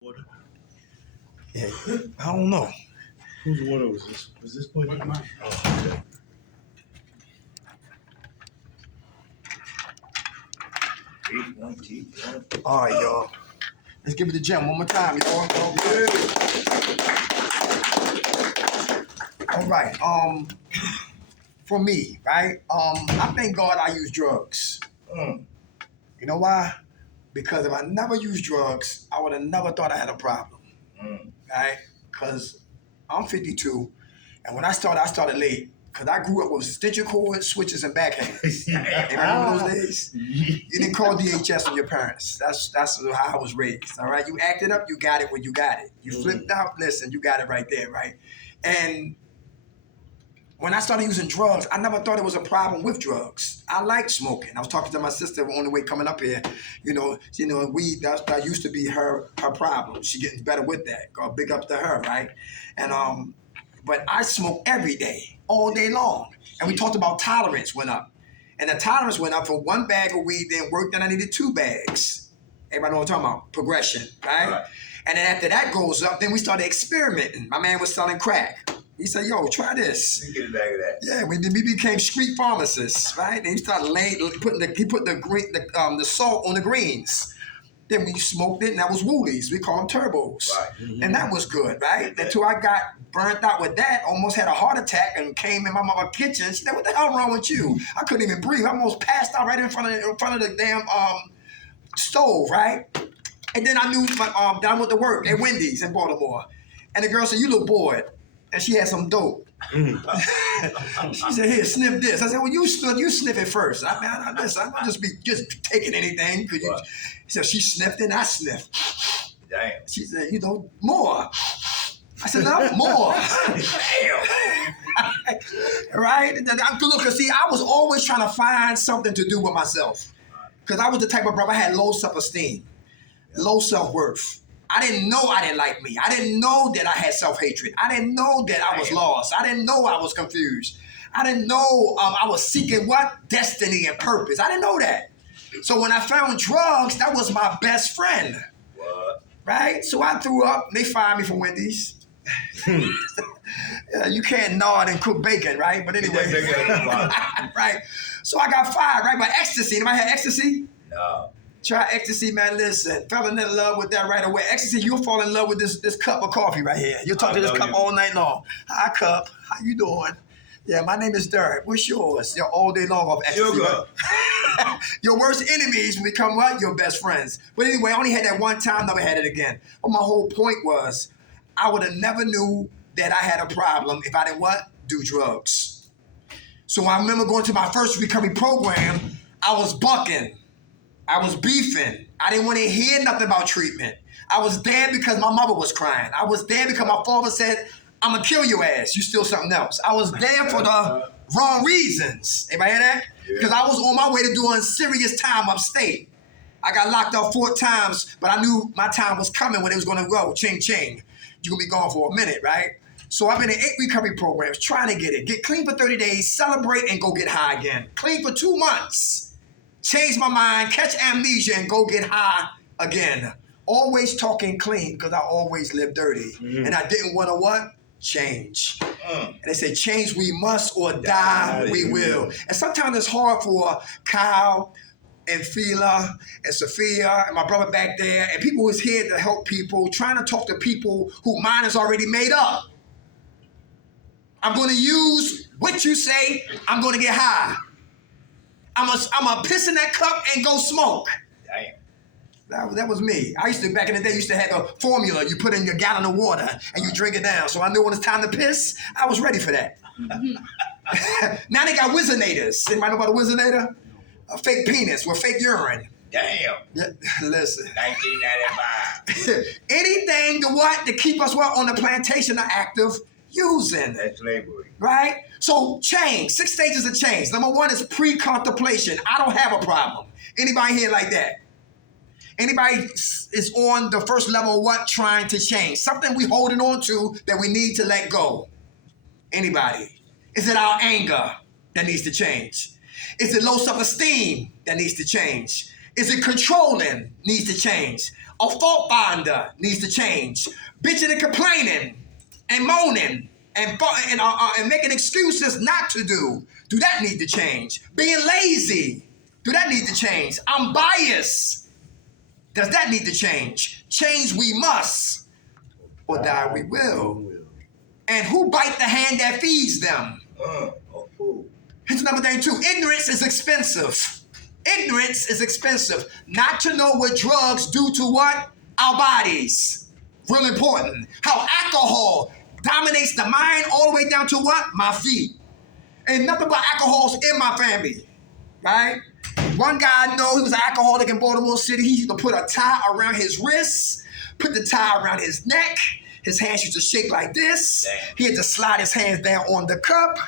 Water. Yeah, I don't know. Whose water was this? Was this point? Mine. Oh, okay. All right, y'all. Let's give it to Jim one more time, y'all. All right. For me, right? I thank God I use drugs. You know why? Because if I never used drugs, I would have never thought I had a problem. Right? Because I'm 52, and when I started late. Because I grew up with stitcher cord, switches, and backhands. Remember those days? You didn't call DHS on your parents. That's how I was raised. All right, you acted up, you got it when you got it. You flipped out, listen, you got it right there, right? And when I started using drugs, I never thought it was a problem with drugs. I liked smoking. I was talking to my sister on the way coming up here. Weed that used to be her problem. She getting better with that. God, big up to her, right? And but I smoke every day, all day long. And we talked about tolerance went up. And the tolerance went up from one bag of weed, then worked, and I needed 2 bags. Everybody know what I'm talking about? Progression, right? And then after that goes up, then we started experimenting. My man was selling crack. He said, yo, try this. You get a bag of that. Yeah, we became street pharmacists, right? And he started he put the salt on the greens. Then we smoked it, and that was woolies. We call them turbos. Right. And that was good, right? Until I got burnt out with that, almost had a heart attack and came in my mama's kitchen. She said, what the hell wrong with you? I couldn't even breathe. I almost passed out right in front of the damn stove, right? And then I knew that I went to work at Wendy's in Baltimore. And the girl said, you look bored. And she had some dope. She said, here, sniff this. I said, well, you sniff it first. I mean, I'm just be taking anything. So she sniffed it and I sniffed. Damn. She said, more. I said, no, more. Damn. Right? Look, see, I was always trying to find something to do with myself. Because I was the type of brother, I had low self-esteem, low self-worth. I didn't know I didn't like me. I didn't know that I had self-hatred. I didn't know that I was lost. I didn't know I was confused. I didn't know I was seeking what? Destiny and purpose. I didn't know that. So when I found drugs, that was my best friend. What? Right? So I threw up. They fired me from Wendy's. You can't nod and cook bacon, right? But anyway. Right? So I got fired, right? But ecstasy. Anybody had ecstasy? No. Try ecstasy, man. Listen, fell in love with that right away. Ecstasy, you'll fall in love with this cup of coffee right here. You'll talk to this cup all night long. Hi, cup. How you doing? Yeah, my name is Derek. What's yours? You're all day long off ecstasy. Sugar. Your worst enemies become what? Your best friends. But anyway, I only had that one time, never had it again. But my whole point was, I would have never knew that I had a problem if I didn't what? Do drugs. So I remember going to my first recovery program, I was bucking. I was beefing. I didn't want to hear nothing about treatment. I was there because my mother was crying. I was there because my father said, I'm going to kill your ass. You steal something else. I was there for the wrong reasons. Anybody hear that? Because I was on my way to doing serious time upstate. I got locked up 4 times, but I knew my time was coming when it was going to go. Ching, ching. You're going to be gone for a minute, right? So I've been in 8 recovery programs trying to get it. Get clean for 30 days, celebrate, and go get high again. Clean for 2 months. Change my mind, catch amnesia, and go get high again. Always talking clean because I always lived dirty. And I didn't want to what? Change. And they say change we must or die we will. And sometimes it's hard for Kyle and Fila and Sophia and my brother back there and people who's here to help people, trying to talk to people whose mind is already made up. I'm going to use what you say. I'm going to get high. I'm a piss in that cup and go smoke. Damn. That was me. I used to, back in the day, used to have a formula. You put in your gallon of water and you drink it down. So I knew when it's time to piss, I was ready for that. Now they got Wizardinators. Anybody know about a Wizardinator? A fake penis with fake urine. Damn. Yeah, listen. 1995. Anything to what? To keep us what? On the plantation are active using. That's slavery. Right? So change, 6 stages of change. Number 1 is pre-contemplation. I don't have a problem. Anybody here like that? Anybody is on the first level of what? Trying to change. Something we holding on to that we need to let go. Anybody? Is it our anger that needs to change? Is it low self-esteem that needs to change? Is it controlling needs to change? A fault finder needs to change. Bitching and complaining and moaning and making excuses not to do. Do that need to change? Being lazy. Do that need to change? I'm biased. Does that need to change? Change we must, or die we will. And who bite the hand that feeds them? Here's another thing too. Ignorance is expensive. Ignorance is expensive. Not to know what drugs do to what? Our bodies. Real important. How alcohol dominates the mind all the way down to what? My feet. And nothing but alcohol's in my family. Right? One guy I know, he was an alcoholic in Baltimore City. He used to put a tie around his wrists, put the tie around his neck. His hands used to shake like this. Damn. He had to slide his hands down on the cup.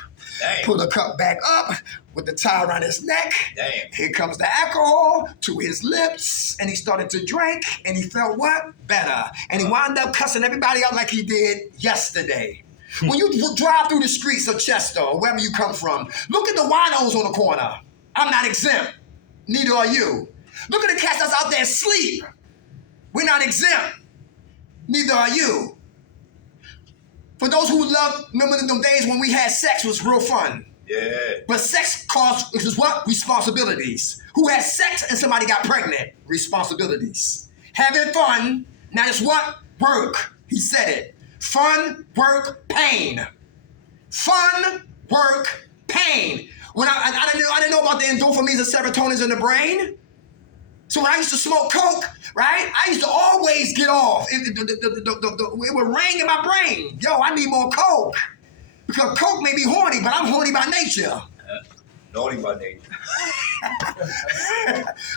Damn. Pull the cup back up with the tie around his neck. Damn. Here comes the alcohol to his lips, and he started to drink, and he felt what? Better. And he wound up cussing everybody out like he did yesterday. When you drive through the streets of Chester, or wherever you come from, look at the winos on the corner. I'm not exempt. Neither are you. Look at the cats that's out there asleep. We're not exempt. Neither are you. For those who love, remember them days when we had sex was real fun. Yeah. But sex causes what? Responsibilities. Who has sex and somebody got pregnant? Responsibilities. Having fun, now it's what? Work. He said it. Fun, work, pain. Fun, work, pain. When I didn't know about the endorphins and serotonins in the brain. So when I used to smoke coke, right, I used to always get off. It would ring in my brain. Yo, I need more coke. Because coke may be horny, but I'm horny by nature. Naughty by nature.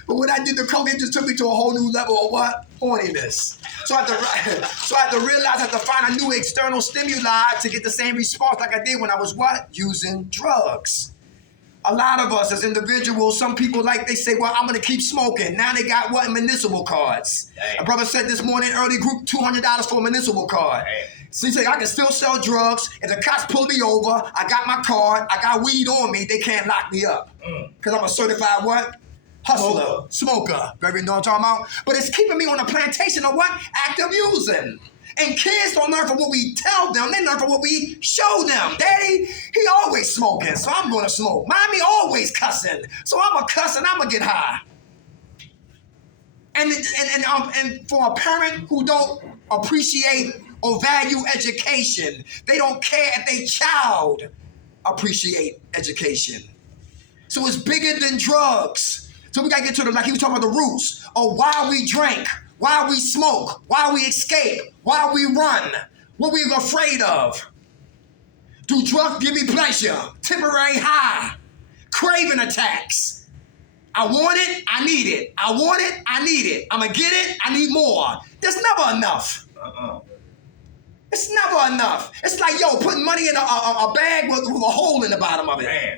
But when I did the coke, it just took me to a whole new level of what? Horniness. So I had to realize I had to find a new external stimuli to get the same response like I did when I was what? Using drugs. A lot of us as individuals, some people they say, well, I'm going to keep smoking. Now they got what? Municipal cards. Damn. A brother said this morning, early group, $200 for a municipal card. Damn. So he said, I can still sell drugs. If the cops pull me over, I got my card, I got weed on me, they can't lock me up. Because I'm a certified what? Hustler. Smoker. Baby, you know what I'm talking about? But it's keeping me on a plantation of what? Active using. And kids don't learn from what we tell them, they learn from what we show them. Daddy, he always smoking, so I'm gonna smoke. Mommy always cussing, so I'm gonna cuss and I'm gonna get high. And for a parent who don't appreciate or value education, they don't care if their child appreciate education. So it's bigger than drugs. So we gotta get to like he was talking about the roots of why we drink, why we smoke, why we escape, why we run, what we're afraid of. Do drugs give me pleasure? Temporary high, craving attacks. I want it, I need it. I want it, I need it. I'm gonna get it, I need more. There's never enough. It's never enough. It's like, yo, putting money in a bag with a hole in the bottom of it. Man.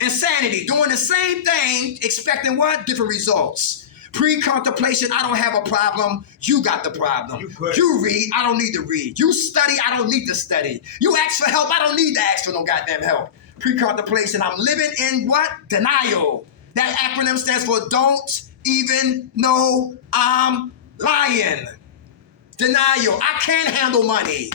Insanity, doing the same thing, expecting what? Different results. Pre-contemplation, I don't have a problem. You got the problem. You read, I don't need to read. You study, I don't need to study. You ask for help, I don't need to ask for no goddamn help. Pre-contemplation, I'm living in what? Denial. That acronym stands for don't even know I'm lying. Denial. I can't handle money.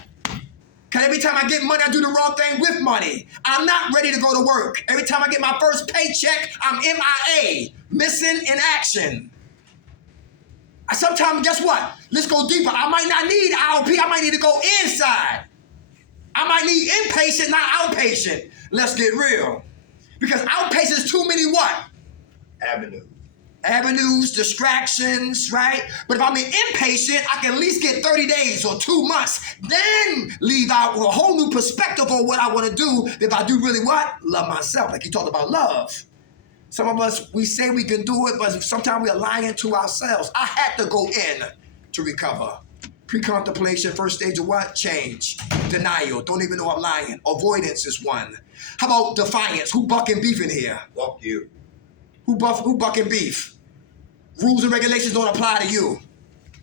Because every time I get money, I do the wrong thing with money. I'm not ready to go to work. Every time I get my first paycheck, I'm MIA, missing in action. Sometimes, guess what? Let's go deeper. I might not need IOP. I might need to go inside. I might need inpatient, not outpatient. Let's get real. Because outpatient is too many what? Avenues, distractions, right? But if I'm an inpatient, I can at least get 30 days or 2 months. Then leave out a whole new perspective on what I want to do if I do really what? Love myself. Like you talked about love. Some of us, we say we can do it, but sometimes we are lying to ourselves. I had to go in to recover. Pre-contemplation, first stage of what? Change. Denial. Don't even know I'm lying. Avoidance is one. How about defiance? Who bucking beef in here? Fuck you. Who bucking beef? Rules and regulations don't apply to you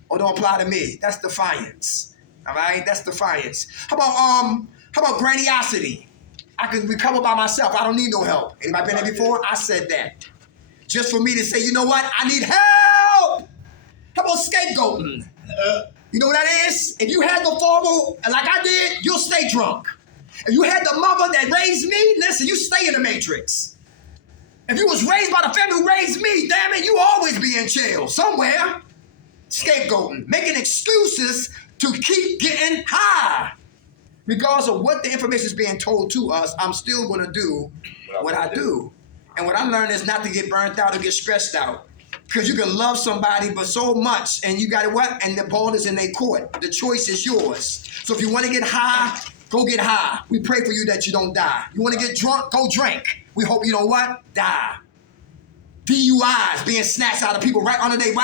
or don't apply to me. That's defiance. All right? That's defiance. How about grandiosity? I can recover by myself. I don't need no help. Anybody been there before? I said that. Just for me to say, you know what? I need help. How about scapegoating? You know what that is? If you had the father like I did, you'll stay drunk. If you had the mother that raised me, listen, you stay in the matrix. If you was raised by the family who raised me, damn it, you always be in jail somewhere. Scapegoating, making excuses to keep getting high. Regardless of what the information is being told to us, I'm still going to do what I do. And what I learned is not to get burnt out or get stressed out. Because you can love somebody but so much, and you got to what? And the ball is in their court. The choice is yours. So if you want to get high, go get high. We pray for you that you don't die. You want to get drunk? Go drink. We hope you don't what? Die. DUIs being snatched out of people right under their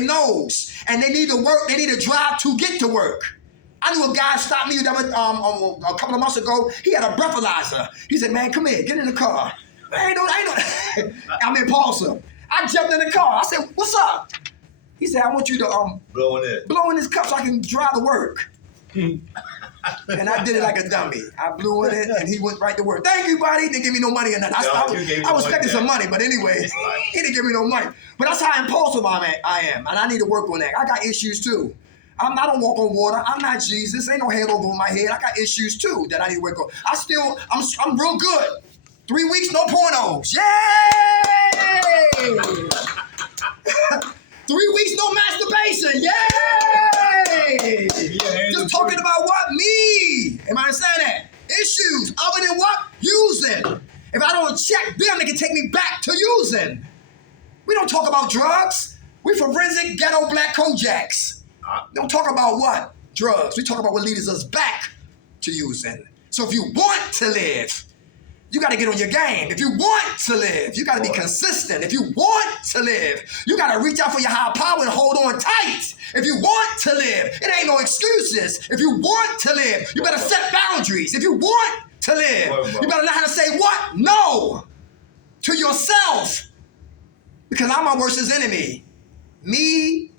nose. And they need to work, they need to drive to get to work. I knew a guy stopped me that was, a couple of months ago. He had a breathalyzer. He said, man, come here, get in the car. I ain't no. I'm impulsive. I jumped in the car. I said, what's up? He said, I want you to blow in this cup so I can drive to work. And I did it like a dummy. I blew in it and he went right to work. Thank you, buddy. He didn't give me no money or nothing. I was expecting some money, but anyway, he didn't give me no money. But that's how impulsive I am. And I need to work on that. I got issues too. I don't walk on water. I'm not Jesus. Ain't no head over my head. I got issues too that I need to work on. I'm real good. 3 weeks, no pornos. Yay! 3 weeks, no masturbation. Yay! Just talking about what? Me. Am I understanding that? Issues other than what? Using. If I don't check them, they can take me back to using. We don't talk about drugs. We forensic ghetto black Kojaks. Don't talk about what? Drugs. We talk about what leads us back to using. So if you want to live, you got to get on your game. If you want to live, you got to be consistent. If you want to live, you got to reach out for your higher power and hold on tight. If you want to live, it ain't no excuses. If you want to live, you better set boundaries. If you want to live, you better know how to say what? No to yourself. Because I'm my worst enemy. Me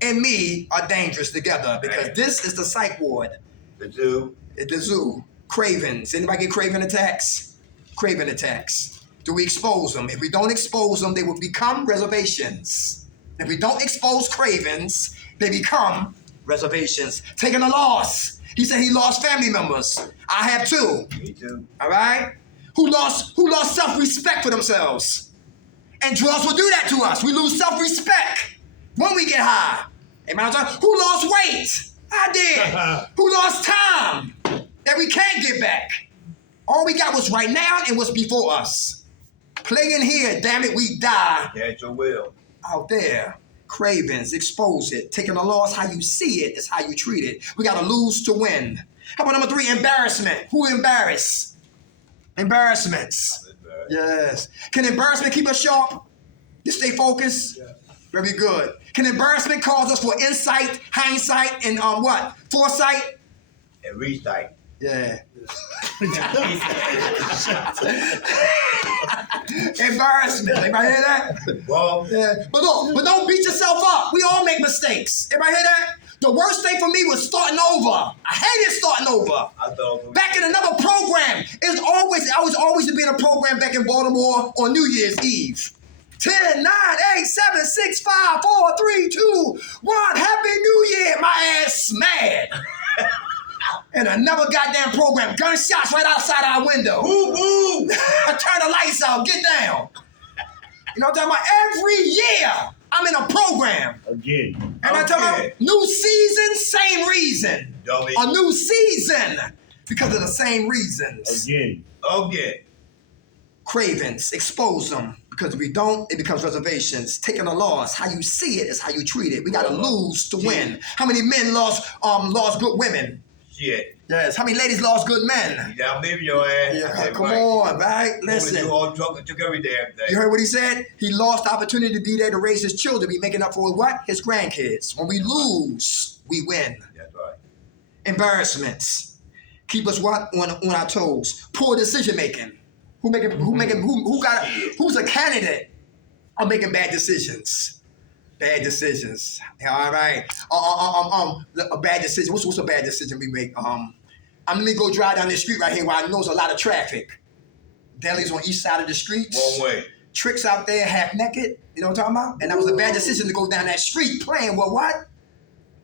and me are dangerous together because this is the psych ward. The zoo. The zoo. Cravens. Anybody get craven attacks? Craven attacks. Do we expose them? If we don't expose them, they will become reservations. If we don't expose cravens, they become reservations. Taking a loss. He said he lost family members. I have too. Me too. All right? Who lost self-respect for themselves. And drugs will do that to us. We lose self-respect when we get high. Amen. Who lost weight? I did. Who lost time that we can't get back? All we got was right now and what's before us. Play in here, damn it, we die. That's your will. Out there. Cravens, expose it. Taking a loss, how you see it is how you treat it. We got to lose to win. How about number 3, embarrassment? Who embarrass? Embarrassments. Yes. Can embarrassment keep us sharp? You stay focused? Yeah. Very good. Can embarrassment cause us for insight, hindsight, and what? Foresight? And resight. Yeah. Embarrassment. Everybody hear that? Well, yeah. But look, but don't beat yourself up. We all make mistakes. Everybody hear that? The worst thing for me was starting over. I hated starting over. Back in another program. I was always to be in a program back in Baltimore on New Year's Eve. 10, 9, 8, 7, 6, 5, 4, 3, 2, 1. Happy New Year. My ass mad. And another goddamn program. Gunshots right outside our window. Woo, woo. Turn the lights out. Get down. You know what I'm talking about? Every year, I'm in a program. Again. And I'm talking about new season, same reason. Dummy. A new season because of the same reasons. Again. Cravens, expose them. Because if we don't, it becomes reservations. Taking a loss, how you see it is how you treat it. We got to lose to win. How many men lost good women? Shit. Yes. How many ladies lost good men? Yeah, I'm leaving your ass. Yeah, come on, right? Listen. You all drunk, took every damn thing. You heard what he said? He lost the opportunity to be there to raise his children, be making up for what? His grandkids. When we lose, we win. That's right. Embarrassments keep us what? On our toes. Poor decision making. Who's a candidate of making bad decisions? Bad decisions. All right. A bad decision. What's a bad decision we make? I'm gonna go drive down this street right here where I know there's a lot of traffic. Deli's on east side of the streets. Wrong way. tricks out there half naked. You know what I'm talking about? And that was a bad decision to go down that street playing with what?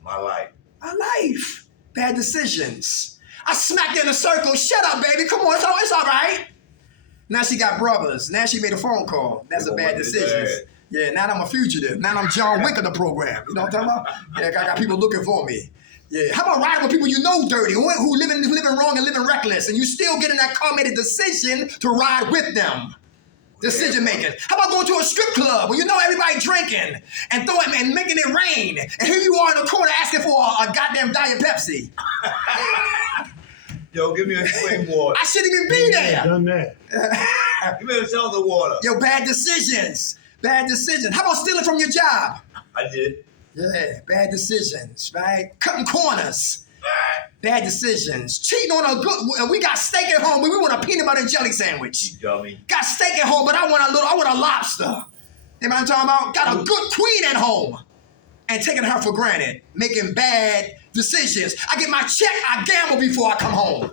My life. My life. Bad decisions. I smacked her in a circle. Shut up, baby. Come on, it's all right. Now she got brothers. Now she made a phone call. That's a bad decision. Yeah, now I'm a fugitive. Now I'm John Wick of the program. You know what I'm talking about? Yeah, I got people looking for me. Yeah, how about riding with people you know dirty, who living wrong and living reckless, and you still getting that car made a decision to ride with them? Decision making. How about going to a strip club where you know everybody drinking and throwing and making it rain, and here you are in the corner asking for a goddamn Diet Pepsi? Yo, give me a spring water. I shouldn't even be there. Done that. Give me a seltzer water. Yo, bad decisions. Bad decisions. How about stealing from your job? I did. Yeah, bad decisions, right? Cutting corners. Bad decisions. Cheating on a good. We got steak at home, but we want a peanut butter and jelly sandwich. You dummy. Got steak at home, but I want a lobster. You know what I'm talking about? Got a good queen at home, and taking her for granted, making bad decisions. I get my check, I gamble before I come home.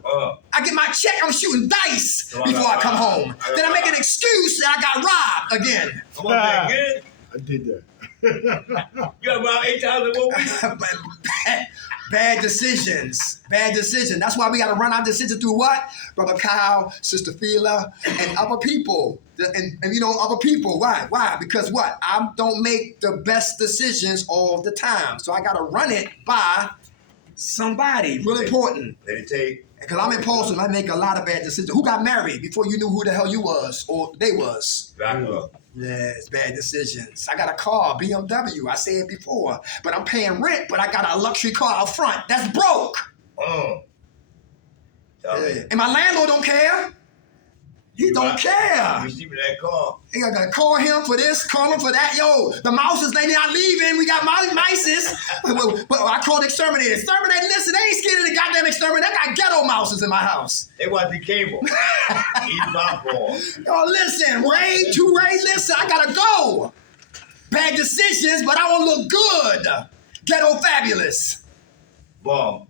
I get my check, I'm shooting dice before I come home. Then I make an excuse that I got robbed again. Come on, again. I did that. You got about 8 times a week. Bad decisions. Bad decisions. That's why we got to run our decisions through what? Brother Kyle, Sister Fila, and other people. And you know, other people. Why? Why? Because what? I don't make the best decisions all the time. So I got to run it by somebody. Really important. Let it take. Because I'm impulsive. I make a lot of bad decisions. Who got married before you knew who the hell you was or they was? Back up. Yeah, it's bad decisions. I got a car, BMW. I said it before. But I'm paying rent, but I got a luxury car out front. That's broke. Tell me. And my landlord don't care. He don't care. Receiving that call. I gotta call him for this, call him for that. Yo, the mouses, they not leaving. We got mices. But I called exterminator. Exterminator, listen, they ain't scared of the goddamn exterminator. I got ghetto mouses in my house. They want the cable. Eat popcorn. Yo, listen, Ray, listen, I gotta go. Bad decisions, but I want to look good. Ghetto fabulous. Bomb.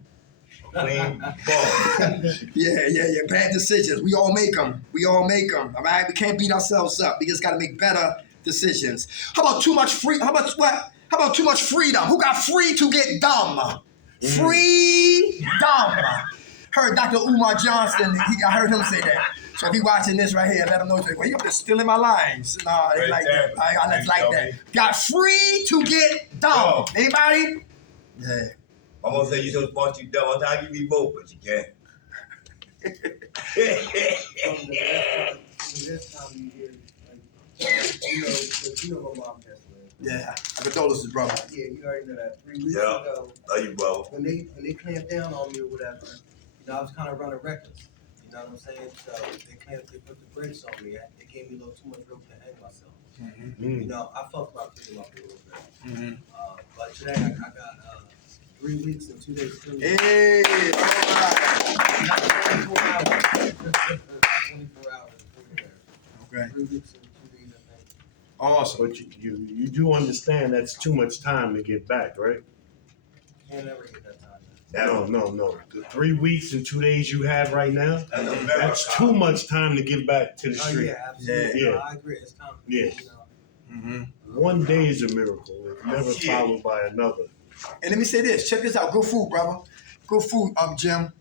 Clean bomb. Yeah. Bad decisions. We all make them. All right? We can't beat ourselves up. We just got to make better decisions. How about too much free? How about what? How about too much freedom? Who got free to get dumb? Free dumb. Heard Dr. Umar Johnson. I heard him say that. So if he watching this right here, let him know. Well, you're just stealing my lines. No, it ain't like that. I like that. Got free to get dumb. Anybody? Yeah. I'm gonna say you so smart you dumb. I'm trying to give you both, but you can't. This time of year, like, you know my mom passed away. Yeah. Condolences, brother. Yeah, you already know that. 3 weeks Yeah. ago, Love you, bro. when they clamped down on me or whatever, I was kind of running reckless. You know what I'm saying? So they put the brakes on me. It gave me a little too much rope to hang myself. You know, I fucked my freedom up a little bit. But today I got 3 weeks and 2 days free. Hey, all right. 24 hours. 24 hours. Okay. 3 weeks and 2 days, I think. Awesome. But you do understand that's too much time to get back, right? Can't ever get that time. No. The 3 weeks and 2 days you have right now, that's America. too much time to get back to the Oh, street. yeah, absolutely. Yeah. No, I agree. It's time. Yeah. You know. One day is a miracle. It's never followed by another. And let me say this. Check this out. Good food, brother. Good food, Jim.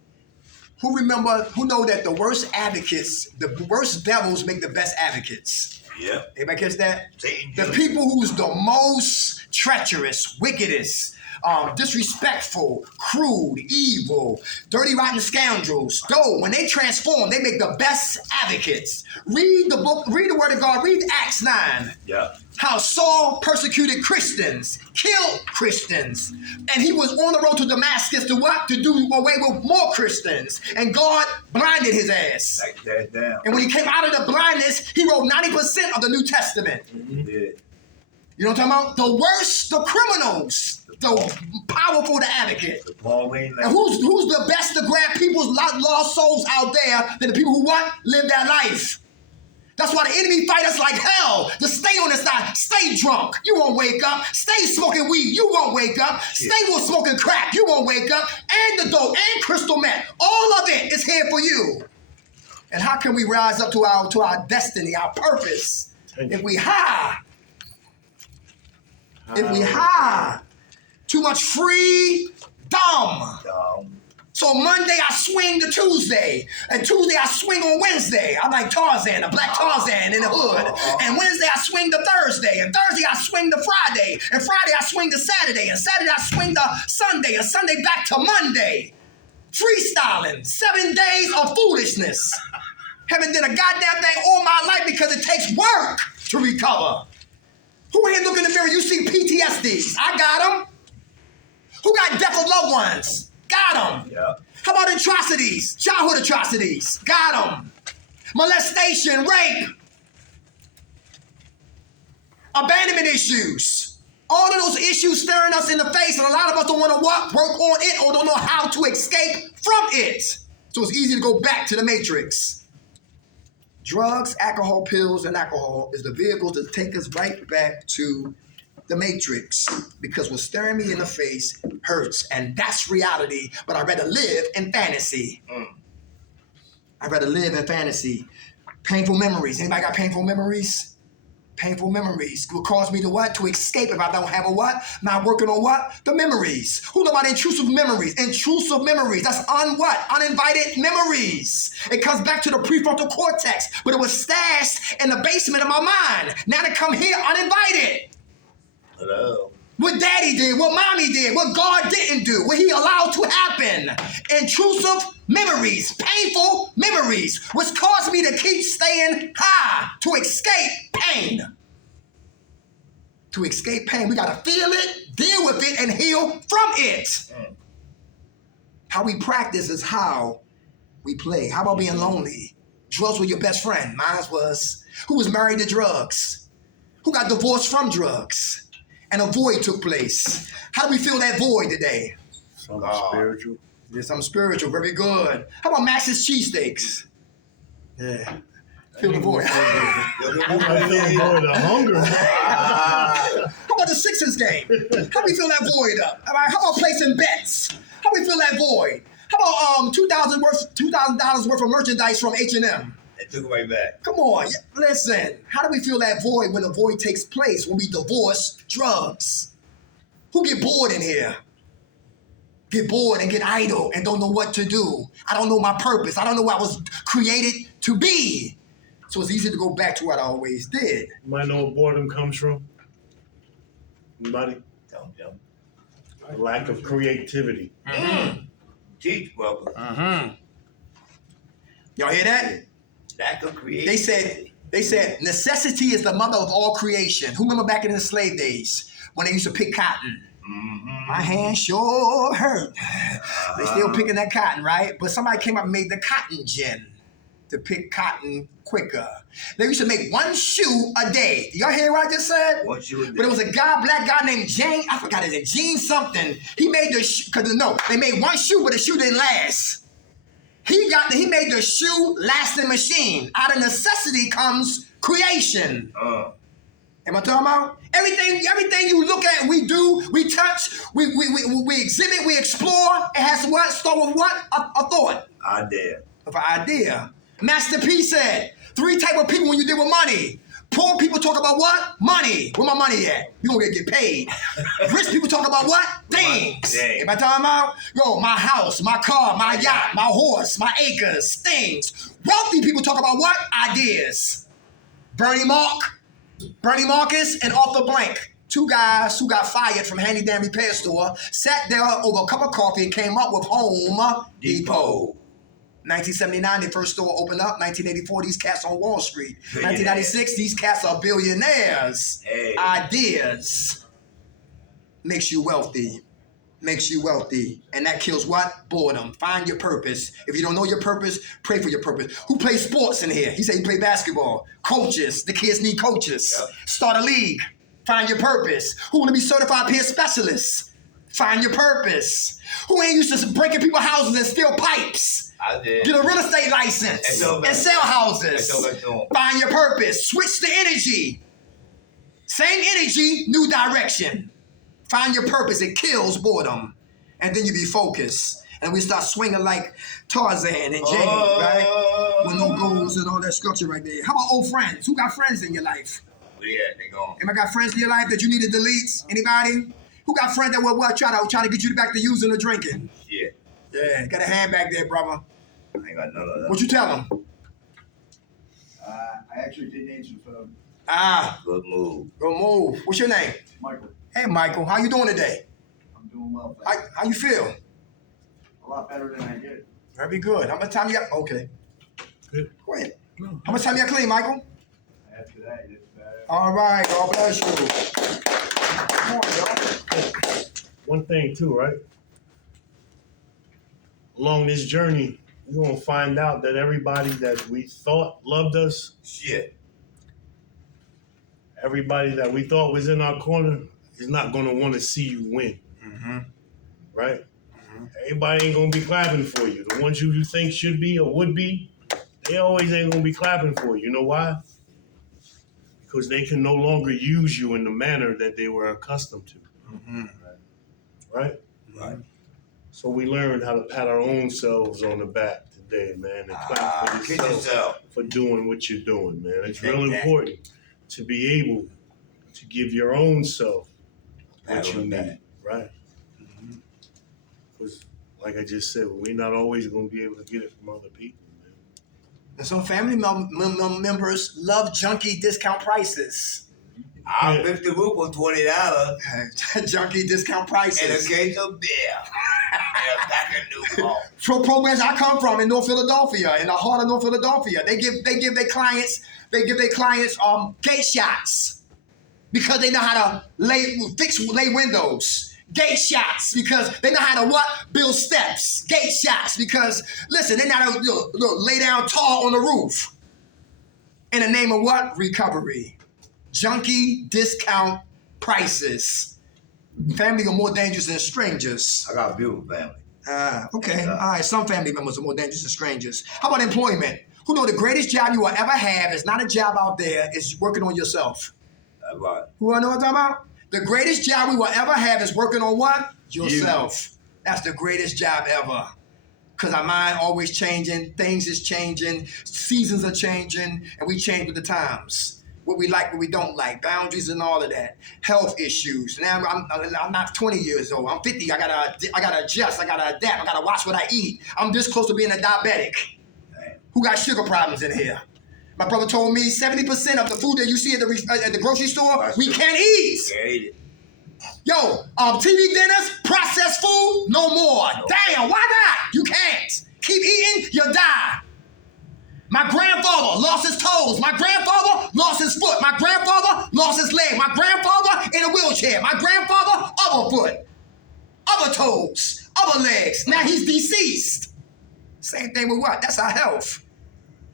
Who know that the worst advocates, the worst devils make the best advocates? Yeah. Anybody catch that? Satan. The people who's the most treacherous, wickedest, disrespectful, crude, evil, dirty, rotten scoundrels. Though, when they transform, they make the best advocates. Read the book, read the Word of God, read Acts 9. Yeah. How Saul persecuted Christians, killed Christians, and he was on the road to Damascus to what? To do away with more Christians. And God blinded his ass. Back that down. And when he came out of the blindness, he wrote 90% of the New Testament. Yeah. You know what I'm talking about? The worst, the criminals, the powerful, the advocate. The Paul Wayne. And who's the best to grab people's lost souls out there than the people who what? Live that life. That's why the enemy fight us like hell. To stay on the side, stay drunk, you won't wake up. Stay smoking weed, you won't wake up. Stay with smoking crack, you won't wake up. And the dope and crystal meth, all of it is here for you. And how can we rise up to our destiny, our purpose? If we high, too much freedom. So Monday I swing to Tuesday, and Tuesday I swing on Wednesday. I'm like Tarzan, a black Tarzan in the hood. And Wednesday I swing to Thursday, and Thursday I swing to Friday, and Friday I swing to Saturday, and Saturday I swing to Sunday, and Sunday back to Monday. Freestyling, 7 days of foolishness. Haven't done a goddamn thing all my life because it takes work to recover. Who here look in the mirror, you see PTSDs? I got them. Who got death of loved ones? Got them. Yeah. How about atrocities? Childhood atrocities? Got them. Molestation, rape, abandonment issues. All of those issues staring us in the face, and a lot of us don't want to work on it or don't know how to escape from it. So it's easy to go back to the matrix. Drugs, alcohol, pills, and alcohol is the vehicle to take us right back to the matrix, because what's staring me in the face hurts, and that's reality, but I'd rather live in fantasy. I'd rather live in fantasy. Painful memories. Anybody got painful memories? Painful memories will cause me to what? To escape if I don't have a what? Not working on what? The memories. Who know about intrusive memories? Intrusive memories. That's uninvited memories. It comes back to the prefrontal cortex, but it was stashed in the basement of my mind. Now they come here uninvited. Hello. What daddy did, what mommy did, what God didn't do, what he allowed to happen. Intrusive memories, painful memories, which caused me to keep staying high, to escape pain. To escape pain, we gotta feel it, deal with it, and heal from it. How we practice is how we play. How about being lonely? Drugs were your best friend. Mine was. Who was married to drugs? Who got divorced from drugs? And a void took place. How do we feel that void today? Something spiritual. There's something spiritual, very good. How about Max's cheesesteaks? Yeah. Feel the void. I feel the hunger. How about the Sixers game? How do we fill that void up? How about placing bets? How do we fill that void? How about $2,000 worth of merchandise from H&M? They took it right back. Come on, listen. How do we fill that void when the void takes place? When we divorce drugs? Who get bored in here? Get bored and get idle and don't know what to do. I don't know my purpose. I don't know what I was created to be. So it's easy to go back to what I always did. You might know where boredom comes from? Anybody? Don't. A lack of creativity. Teach, brother. Y'all hear that? Lack of creativity. They said necessity is the mother of all creation. Who remember back in the slave days when they used to pick cotton? My hands sure hurt. They still picking that cotton, right? But somebody came up and made the cotton gin to pick cotton quicker. They used to make one shoe a day. Y'all hear what I just said? One shoe a day. But it was a black guy named Jane. I forgot his name. Gene something. He made they made one shoe, but the shoe didn't last. He made the shoe lasting machine. Out of necessity comes creation. Am I talking about? Everything you look at, we do, we touch, we exhibit, we explore. It has what? Start with what? A thought. Idea. Of an idea. Master P said, 3 type of people when you deal with money. Poor people talk about what? Money. Where my money at? You gonna get paid. Rich people talk about what? Things. Am I talking about? Yo, my house, my car, my yacht, my horse, my acres, things. Wealthy people talk about what? Ideas. Bernie Marcus, and Arthur Blank. 2 guys who got fired from Handy Dandy Repair Store, sat there over a cup of coffee and came up with Home Depot. 1979, their first store opened up. 1984, these cats on Wall Street. 1996, these cats are billionaires. Hey. Ideas makes you wealthy. And that kills what? Boredom. Find your purpose. If you don't know your purpose, pray for your purpose. Who plays sports in here? He said he played basketball. Coaches. The kids need coaches. Yep. Start a league. Find your purpose. Who want to be certified peer specialists? Find your purpose. Who ain't used to breaking people's houses and steal pipes? I did. Get a real estate license and sell houses. Find your purpose. Switch the energy. Same energy, new direction. Find your purpose. It kills boredom. And then you be focused. And we start swinging like Tarzan and Jane, right? With no goals and all that structure right there. How about old friends? Who got friends in your life? Yeah, they gone. Anybody got friends in your life that you need to delete? Anybody? Who got friends that will what, try to get you back to using or drinking? Shit. Yeah, got a hand back there, brother. I ain't got none of that. What you tell them? I actually didn't answer for them. Good move. Go move. What's your name? Michael, Hey, Michael. How you doing today? I'm doing well. How, Thanks. how you feel? A lot better than I did. Very good. How much time you got? Okay. Good. Go ahead. How much time you got clean, Michael? I have today. All right. God bless you. Come on, y'all. One thing too, right? Along this journey, we're gonna find out that everybody that we thought loved us, Shit. everybody that we thought was in our corner, is not gonna want to see you win, Mm-hmm. right? Everybody ain't gonna be clapping for you. The ones you think should be or would be, they always ain't gonna be clapping for you. You know why? Because they can no longer use you in the manner that they were accustomed to, Mm-hmm. right? Right. So we learned how to pat our own selves on the back today, man, and clap for Kid yourself yourself. for doing what you're doing, man. It's real Exactly. important to be able to give your own self Pat what on you the need, back. right? Because, like I just said, we're not always going to be able to get it from other people, man. And some family members love junkie discount prices. I'll Yeah. fix the roof on $20 Junkie discount and a prices. case of beer. And a pack of new ball. From programs I come from in North Philadelphia, in the heart of North Philadelphia, they give their clients gate shots because they know how to lay windows. Gate shots because they know how to what? Build steps. Gate shots because listen, they know how to lay down tall on the roof. In the name of what? Recovery. Junkie discount prices. Family are more dangerous than strangers. I got a beautiful family. Okay. All right. Some family members are more dangerous than strangers. How about employment? Who know the greatest job you will ever have is not a job out there, it's working on yourself. That's right. Who I know what I'm talking about? The greatest job we will ever have is working on what? Yourself. That's the greatest job ever. Because our mind always changing, things is changing, seasons are changing, and we change with the times. What we like, what we don't like, boundaries and all of that. Health issues. Now I'm not 20 years old. I'm 50. I gotta adjust. I gotta adapt. I gotta watch what I eat. I'm this close to being a diabetic. Who got sugar problems in here? My brother told me 70% of the food that you see at the grocery store, we can't eat. Can't eat it. Yo, TV dinners, processed food, no more. Damn, why not? You can't. Keep eating, you'll die. My grandfather lost his toes. My grandfather lost his foot. My grandfather lost his leg. My grandfather in a wheelchair. My grandfather, other foot, other toes, other legs. Now he's deceased. Same thing with what? That's our health.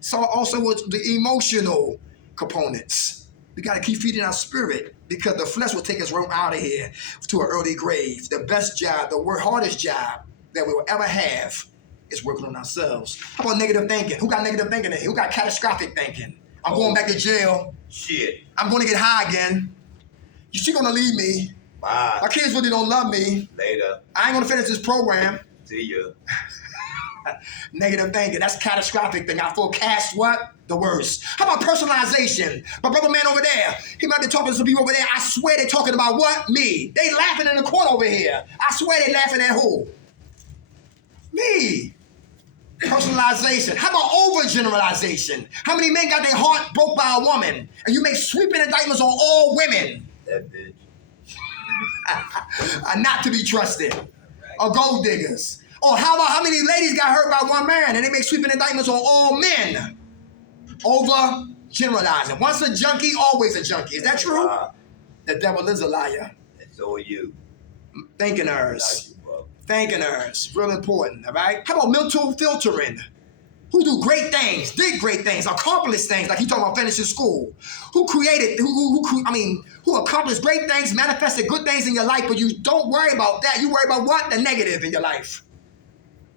So also with the emotional components. We got to keep feeding our spirit because the flesh will take us right out of here to an early grave. The best job, the hardest job that we will ever have is working on ourselves. How about negative thinking? Who got negative thinking in here? Who got catastrophic thinking? I'm going back to jail. Shit. I'm going to get high again. She's going to leave me. Bye. My kids really don't love me. Later. I ain't going to finish this program. See you. Negative thinking, that's catastrophic thing. I forecast what? The worst. How about personalization? My brother man over there, he might be talking to some people over there. I swear they're talking about what? Me. They laughing in the corner over here. I swear they laughing at who? Me. Personalization. How about overgeneralization? How many men got their heart broke by a woman? And you make sweeping indictments on all women. That bitch. Are not to be trusted. Or gold diggers. Or how about how many ladies got hurt by one man and they make sweeping indictments on all men? Over generalizing. Once a junkie, always a junkie. Is that true? The devil is a liar. And so are you. Thinking Like errors. you, bro. Thinking errors. Real important, all right? How about mental filtering? Who do great things, did great things, accomplished things, like he talking about finishing school. Who created, who accomplished great things, manifested good things in your life, but you don't worry about that. You worry about what? The negative in your life.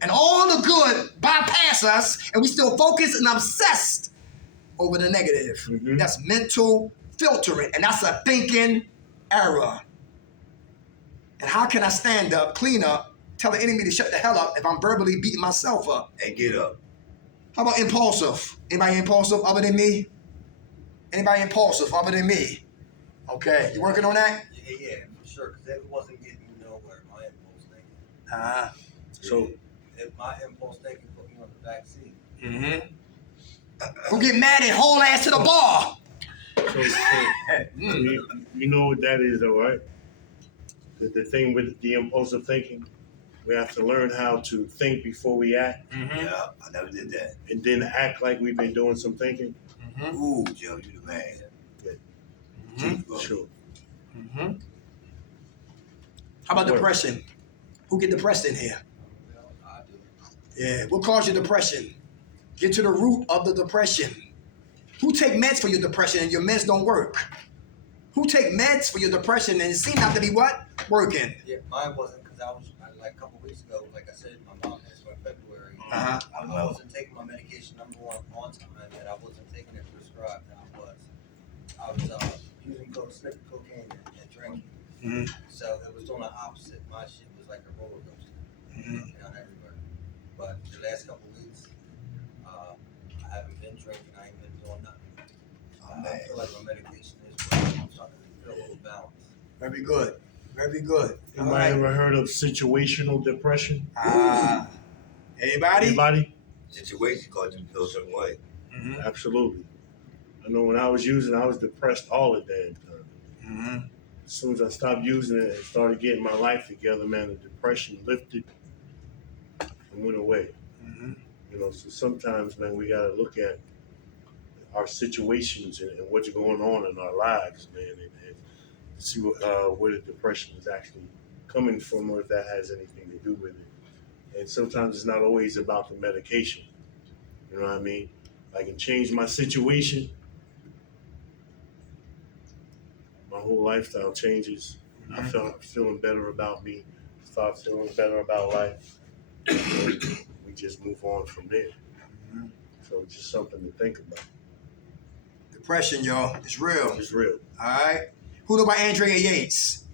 And all the good bypass us, and we still focus and obsessed over the negative. Mhm. That's mental filtering, and that's a thinking error. And how can I stand up, clean up, tell the enemy to shut the hell up if I'm verbally beating myself up. And get up. How about impulsive? Anybody impulsive other than me? Anybody impulsive other than me? Okay, you working on that? Yeah, for sure. Because it wasn't getting me nowhere. My impulse thinking. So If my impulse thinking put me on the back seat. Who get mad and haul ass to the bar? you know what that is, though, right? The thing with the impulsive thinking, we have to learn how to think before we act, Yeah, I never did that. and then act like we've been doing some thinking. Ooh, Joe, you the man. Keep going. Sure. How about depression? Who get depressed in here? I do. Yeah, what caused your depression? Get to the root of the depression. Who take meds for your depression and your meds don't work? Who take meds for your depression and it seems not to be what? Working. Yeah, mine wasn't because like a couple weeks ago, like I said, my mom passed away in February. Uh-huh. I wasn't taking my medication number one on time, and I wasn't taking it prescribed. I was using cocaine and drinking. So it was on the opposite. My shit was like a roller coaster down everywhere. But the last couple weeks, I haven't been drinking. I ain't been doing nothing. I feel like my medication is working. I'm starting to feel a little balance. Very good. Very good. Anybody ever heard of situational depression? Anybody? Anybody? Situation caused you to feel a certain way. Absolutely. I know when I was using it, I was depressed all the damn time. As soon as I stopped using it and started getting my life together, man, the depression lifted and went away. You know, so sometimes, man, we got to look at our situations and what's going on in our lives, man, and see where the depression is actually coming from, or if that has anything to do with it. And sometimes it's not always about the medication. You know what I mean? I can change my situation. My whole lifestyle changes. I start feeling better about me. Start feeling better about life. And we just move on from there. So it's just something to think about. Depression, y'all. It's real. It's real. All right. Who know about Andrea Yates?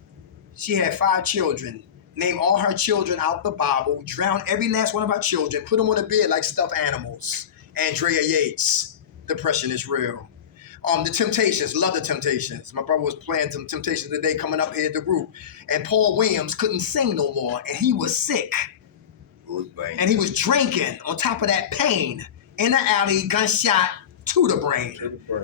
She had 5 children. Named all her children out the Bible. Drowned every last one of her children. Put them on a bed like stuffed animals. Andrea Yates. Depression is real. The Temptations. Love the Temptations. My brother was playing some Temptations today coming up here at the group. And Paul Williams couldn't sing no more. And he was sick. And he was drinking on top of that pain. In the alley, gunshot to the brain.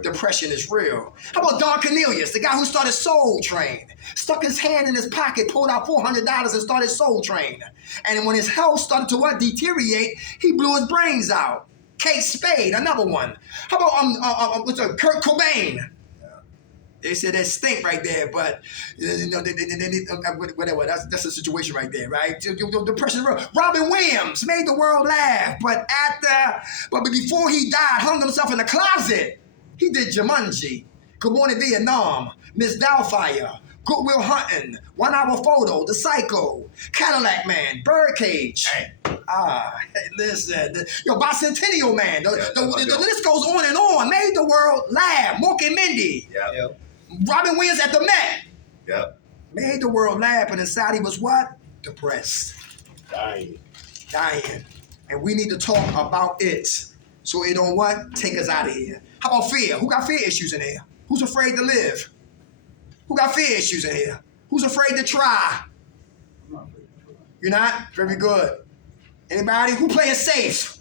Depression is real. How about Don Cornelius, the guy who started Soul Train? Stuck his hand in his pocket, pulled out $400 and started Soul Train. And when his health started to deteriorate, he blew his brains out. Kate Spade, another one. How about Kurt Cobain? They said that stink right there, but whatever. That's a situation right there, right? Depression is real. Robin Williams made the world laugh, but before he died, hung himself in the closet. He did Jumanji, Good Morning Vietnam, Miss Doubtfire, Good Will Hunting, 1 Hour Photo, The Psycho, Cadillac Man, Birdcage. Listen, Bicentennial Man. The list goes on and on. Made the world laugh. Mork and Mindy. Yep. Robin Williams at the Met. Yep. Made the world laugh, and inside he was what? Depressed. Dying. And we need to talk about it so it don't what? Take us out of here. How about fear? Who got fear issues in here? Who's afraid to live? Who got fear issues in here? Who's afraid to try? You're not? Very good. Anybody? Who playing safe?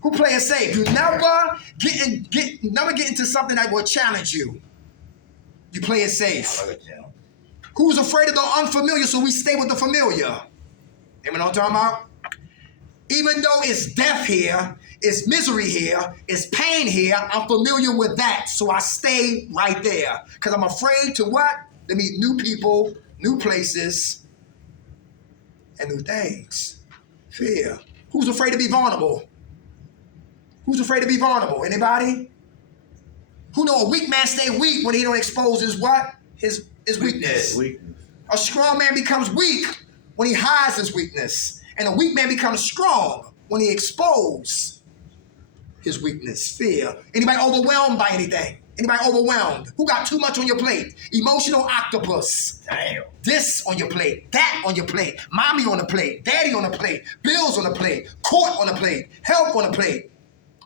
Who playing safe? You never get into something that will challenge you. You playing safe. Who's afraid of the unfamiliar, so we stay with the familiar? Anyone know what I'm talking about? Even though it's death here, it's misery here, it's pain here, I'm familiar with that, so I stay right there. Because I'm afraid to what? To meet new people, new places, and new things. Fear. Who's afraid to be vulnerable? Who's afraid to be vulnerable? Anybody? Who know a weak man stay weak when he don't expose his what? His weakness. A strong man becomes weak when he hides his weakness. And a weak man becomes strong when he exposes his weakness. Fear. Anybody overwhelmed by anything? Anybody overwhelmed? Who got too much on your plate? Emotional octopus. Damn. This on your plate, that on your plate, mommy on the plate, daddy on the plate, bills on the plate, court on the plate, health on the plate.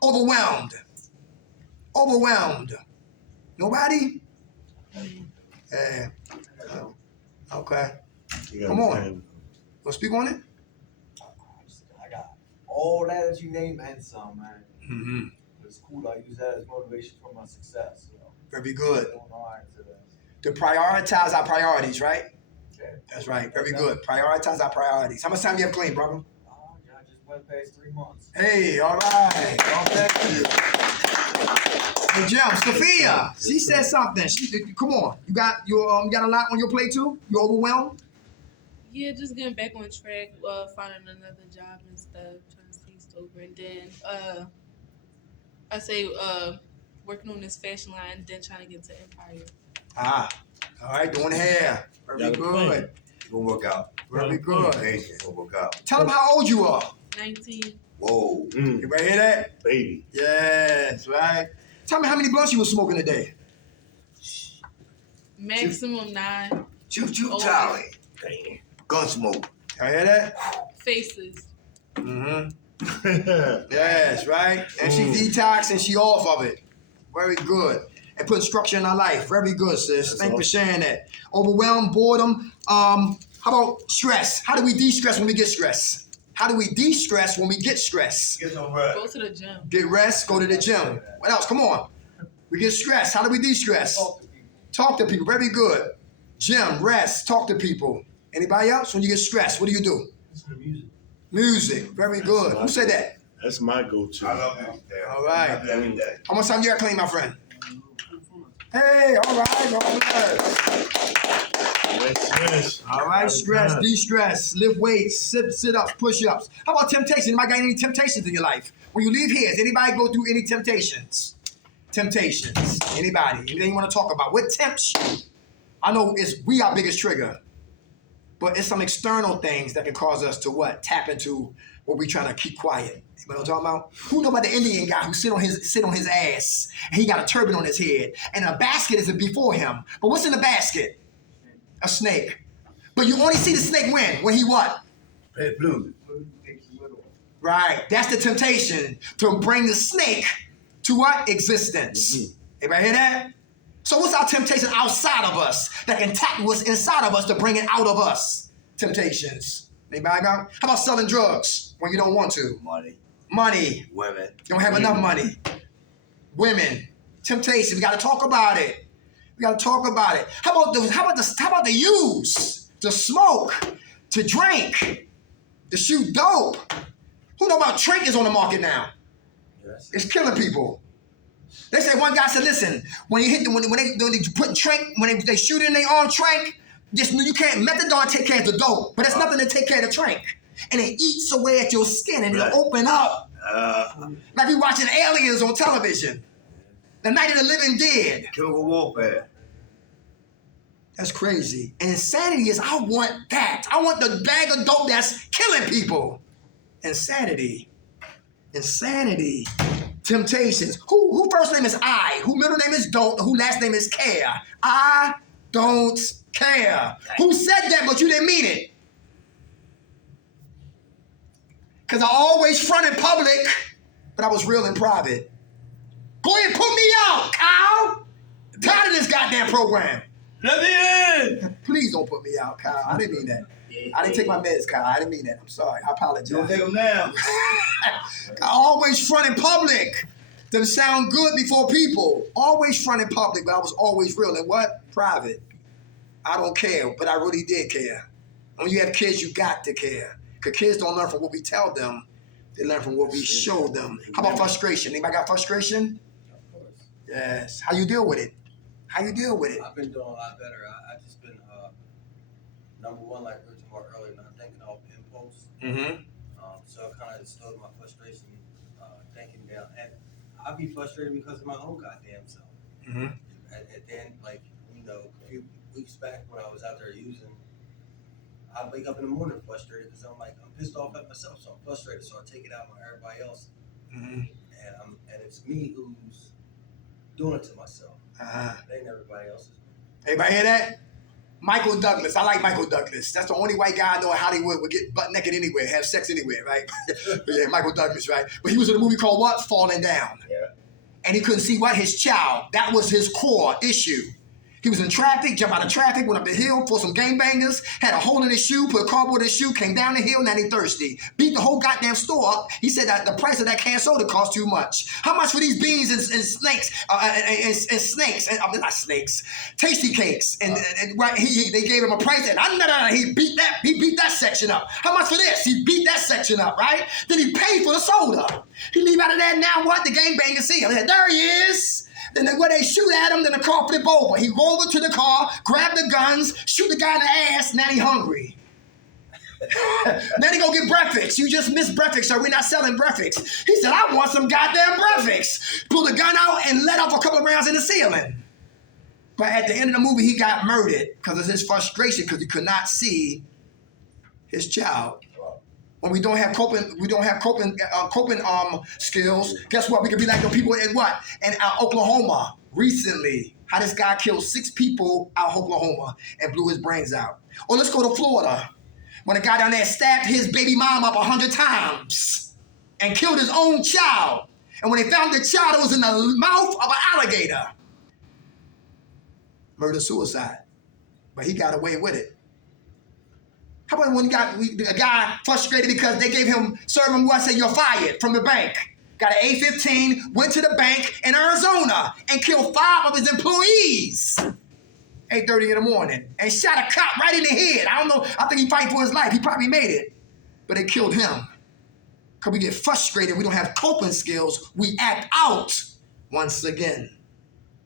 Overwhelmed. Overwhelmed. Nobody? Yeah. Okay. You Come on. understand? Wanna speak on it? I got all that you name and some, man. Mm-hmm. It's cool. I use that as motivation for my success. You know, Very good. doing all right today. To prioritize our priorities, right? Okay. That's right. Very good. Prioritize our priorities. How much time you have clean, brother? I just went past 3 months. Hey, all right. Oh, thank you. Hey, Jim, Sophia, she said something. Come on. You got a lot on your plate too? You overwhelmed? Yeah, just getting back on track, finding another job and stuff, trying to stay sober, and then I say working on this fashion line, then trying to get to Empire. Ah, all right, doing hair. Very Got a plan. good. It's gonna work out. Very good. It's gonna work out. Tell them how old you are. 19, Whoa. Everybody hear that? Baby. Yes, right. Tell me how many blunts you were smoking a day. maximum 9 Choo-choo, Oh. Charlie. Damn. Gunsmoke. Y'all hear that? faces. Mm-hmm. Yes, right? And she detox and she off of it. Very good. And putting structure in her life. Very good, sis. That's Thank you for awesome. sharing that. Overwhelmed, boredom. How about stress? How do we de-stress when we get stressed? How do we de-stress when we get stressed? Get some rest. Go to the gym. Get rest, go to the gym. What else? Come on. We get stressed. How do we de-stress? Talk to people. Talk to people. Very good. Gym, rest, talk to people. Anybody else? When you get stressed, what do you do? Listen to music. Music. Very good. Who said that? That's my go-to. I love music. Damn. All right. I love it every day. How much time you got clean, my friend? Hey, all right, all right. Stress. All right, stress, de-stress, lift weights, sit-ups, push-ups. How about temptation? Anybody got any temptations in your life? When you leave here, does anybody go through any temptations? Temptations. Anybody? Anything you want to talk about? What tempts you? I know we our biggest trigger, but it's some external things that can cause us to what? Tap into what we trying to keep quiet. You know what I'm talking about? Who know about the Indian guy who sit on his ass and he got a turban on his head and a basket is before him? But what's in the basket? A snake. But you only see the snake when he what? Play blues. Right. That's the temptation to bring the snake to what? Existence. Mhm. Everybody hear that? So what's our temptation outside of us that can tap what's inside of us to bring it out of us? Temptations. Anybody know? How about selling drugs when you don't want to? Money. Money. Women. You don't have enough money. Women. Temptation. We got to talk about it. We got to talk about it. How about the use, to smoke, to drink, to shoot dope? Who know about Trink is on the market now? Yes. It's killing people. They said one guy said, listen, when they put Trink, when they shoot in their arm Trink, just you can't methadone take care of the dope, but it's nothing to take care of the Trink. And it eats away at your skin and Right. it'll open up. Like we watching aliens on television. The Night of the Living Dead. Chemical warfare. That's crazy. And insanity is, I want that. I want the bag of dope that's killing people. Insanity. Insanity. Temptations. Who first name is I? Who middle name is don't? Who last name is care? I don't care. Who said that but you didn't mean it? Because I always front in public, but I was real in private. Go ahead and put me out, Kyle. Tired of this goddamn program. Let me in. Please don't put me out, Kyle. I didn't mean that. I didn't take my meds, Kyle. I didn't mean that. I'm sorry. I Don't apologize. take them now. I always front in public to sound good before people. Always front in public, but I was always real. And what? Private. I don't care, but I really did care. When you have kids, you got to care. Because kids don't learn from what we tell them. They learn from what we show them. How about frustration? Anybody got frustration? Of course. Yes. How you deal with it? How you deal with it? I've been doing a lot better. I just been number one, like we were talking about earlier, not thinking off impulse. Mm-hmm. So it kind of distilled my frustration, thinking down. And I'd be frustrated because of my own goddamn self. Mm-hmm. And then, like, a few weeks back when I was out there using, I'd wake up in the morning frustrated because I'm pissed off at myself, so I'm frustrated. So I take it out on everybody else, Mm-hmm. and it's me who's doing it to myself. Uh-huh. It ain't everybody else's. Everybody hear that? Michael Douglas. I like Michael Douglas. That's the only white guy I know in Hollywood would get butt naked anywhere, have sex anywhere, right? But yeah, Michael Douglas, right? But he was in a movie called what? Falling Down. Yeah. And he couldn't see what? His child. That was his core issue. He was in traffic, jumped out of traffic, went up the hill for some gangbangers, had a hole in his shoe, put a cardboard in his shoe, came down the hill, now he thirsty. Beat the whole goddamn store up. He said that the price of that can soda cost too much. How much for these beans and snakes, and snakes, and not snakes, tasty cakes. And right, they gave him a price, and he beat that section up. How much for this? He beat that section up, right? Then he paid for the soda. He leave out of there, now what? The gangbangers see him. They said, there he is. Then when they shoot at him, then the car flip over. He go over to the car, grab the guns, shoot the guy in the ass, now he hungry. Then he go get breakfast. You just missed breakfast, sir. We're not selling breakfast. He said, I want some goddamn breakfast. Pulled the gun out and let off a couple of rounds in the ceiling. But at the end of the movie, he got murdered because of his frustration because he could not see his child. When we don't have coping skills, guess what? We could be like the people in what? In Oklahoma recently. How this guy killed 6 people out of Oklahoma and blew his brains out. Or let's go to Florida. When a guy down there stabbed his baby mom up 100 times and killed his own child. And when they found the child, it was in the mouth of an alligator. Murder-suicide. But he got away with it. How about when a guy frustrated because they gave him, served him what, said you're fired from the bank. Got an A-15, went to the bank in Arizona and killed 5 of his employees. 8:30 in the morning and shot a cop right in the head. I don't know, I think he fighting for his life. He probably made it, but they killed him. Because we get frustrated, we don't have coping skills, we act out once again.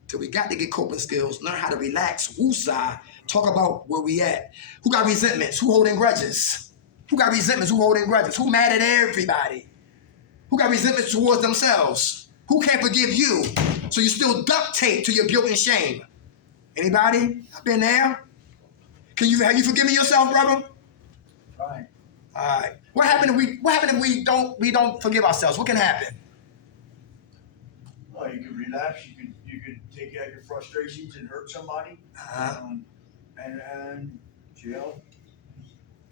So we got to get coping skills, learn how to relax, woosah, talk about where we at. Who got resentments? Who holding grudges? Who got resentments? Who holding grudges? Who mad at everybody? Who got resentments towards themselves? Who can't forgive you? So you still duct tape to your guilt and shame. Anybody? I've been there. Have you forgiven yourself, brother? Right. All right. What happened if we don't forgive ourselves? What can happen? Well, you could relapse. You could take out your frustrations and hurt somebody. And jail.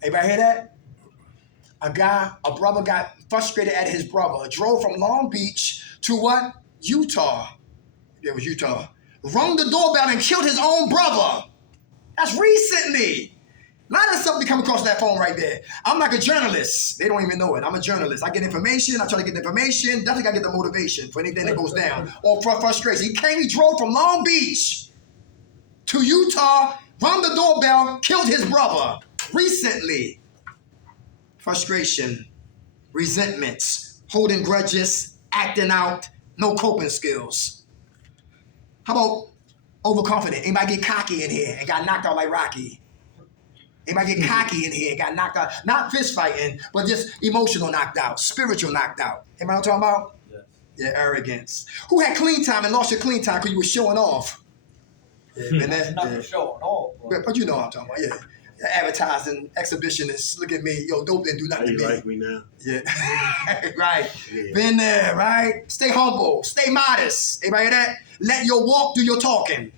Anybody hear that? A brother got frustrated at his brother. Drove from Long Beach to what? Utah. Yeah, it was Utah. Rung the doorbell and killed his own brother. That's recently. A lot of stuff be coming across that phone right there. I'm like a journalist. They don't even know it. I'm a journalist. I get information. I try to get the information. Definitely got to get the motivation for anything that goes down. Or for frustration. He drove from Long Beach to Utah, rung the doorbell, killed his brother. Recently. Frustration, resentments, holding grudges, acting out, no coping skills. How about overconfident? Anybody get cocky in here and got knocked out like Rocky? Anybody get cocky in here and got knocked out? Not fist fighting, but just emotional knocked out, spiritual knocked out. Anybody know what I'm talking about? Yes. Yeah, arrogance. Who had clean time and lost your clean time because you were showing off? Yeah, and that, Not for showing off. but you know what I'm talking about, yeah. Advertising, exhibitionists, look at me, yo, dope didn't do How nothing to you me. like me now? Yeah, right. Yeah. Been there, right? Stay humble, stay modest. Anybody hear that? Let your walk do your talking.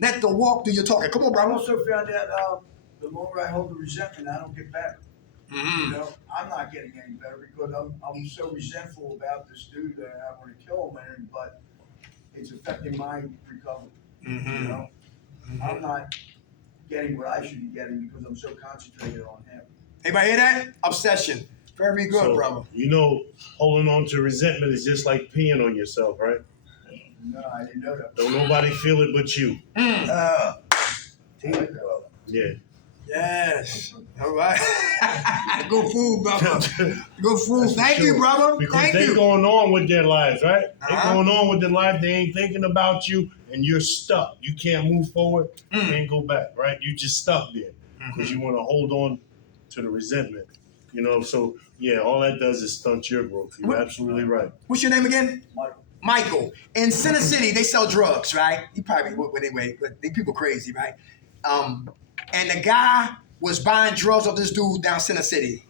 Let the walk do your talking. Come on, I bro. also found out the more I hold the resentment, I don't get better. You know, I'm not getting any better because I'm so resentful about this dude that I want to kill him, but it's affecting my recovery. You know, I'm not getting what I should be getting because I'm so concentrated on him. Anybody hear that? Obsession. Very good, So, brother. you know, holding on to resentment is just like peeing on yourself, right? No, I didn't know that. Don't nobody feel it but you. Yeah. Yes. All right. Good food, brother. Good food. That's for Thank you, sure. brother. Because Thank they you. going on with their lives, right? They Uh-huh. going on with their life. They ain't thinking about you, and you're stuck. You can't move forward. You can't go back, right? You just stuck there because you want to hold on to the resentment. You know, so yeah, all that does is stunt your growth. You're absolutely right. What's your name again? Michael. Michael. In Center City, they sell drugs, right? You probably would anyway, but these people crazy, right? And the guy was buying drugs off this dude down Center City.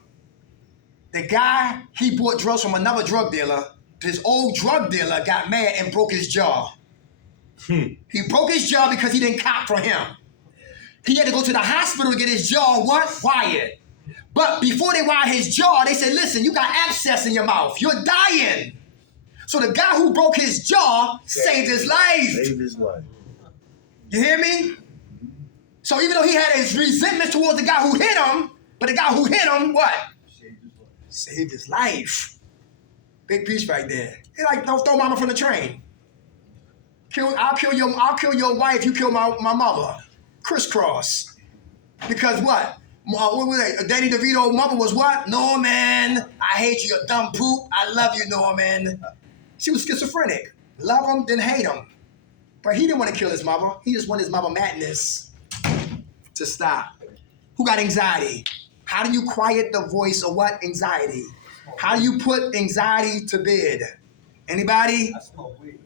The guy, he bought drugs from another drug dealer. His old drug dealer got mad and broke his jaw. He broke his jaw because he didn't cop for him. He had to go to the hospital to get his jaw wired. But before they wired his jaw, they said, listen, you got abscess in your mouth. You're dying. So the guy who broke his jaw saved his life. Saved his life. You hear me? So even though he had his resentment towards the guy who hit him, but the guy who hit him, what? Saved his life. Big piece right there. He like, don't throw mama from the train. I'll kill your wife, you kill my mother. Crisscross. Because what? What was that? Danny DeVito's mother was what? Norman, I hate you, you dumb poop. I love you, Norman. She was schizophrenic. Love him, then hate him. But he didn't want to kill his mother. He just wanted his mother madness to stop. Who got anxiety? How do you quiet the voice of what? Anxiety. How do you put anxiety to bed? Anybody? I smoke weed.